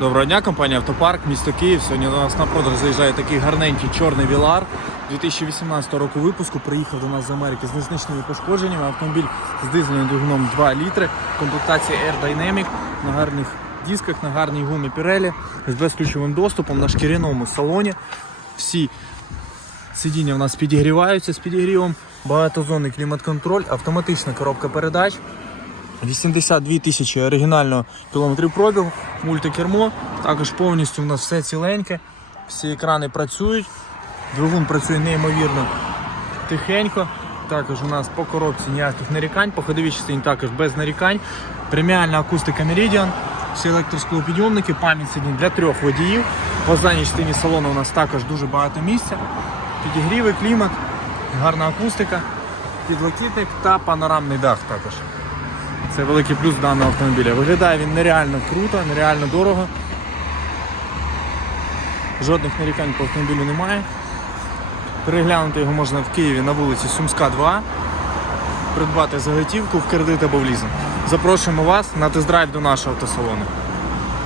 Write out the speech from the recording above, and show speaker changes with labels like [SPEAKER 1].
[SPEAKER 1] Доброго дня, компанія Автопарк, місто Київ. Сьогодні до нас на продаж заїжджає такий гарненький чорний Вілар 2018 року випуску. Приїхав до нас з Америки з незначними пошкодженнями. Автомобіль з дизельним двигуном 2 літри, комплектація Air Dynamic на гарних дисках, на гарній гумі Pirelli з безключовим доступом на шкіряному салоні. Всі сидіння в нас підігріваються з підігрівом, багатозонний клімат-контроль, автоматична коробка передач. 82 тисячі оригінального кілометрів пробігу, мультикермо. Також повністю у нас все ціленьке, всі екрани працюють. Двигун працює неймовірно тихенько. Також у нас по коробці ніяких нарікань, по ходовій частині також без нарікань. Преміальна акустика Meridian, всі електросклопідйомники, пам'ять сидінь для трьох водіїв. По задній частині салону у нас також дуже багато місця. Підігріви, клімат, гарна акустика, підлокітник та панорамний дах також. Це великий плюс даного автомобіля. Виглядає він нереально круто, нереально дорого. Жодних нарікань по автомобілю немає. Переглянути його можна в Києві на вулиці Сумська, 2. Придбати заготівку в кредит або в лізинг. Запрошуємо вас на тест-драйв до нашого автосалону.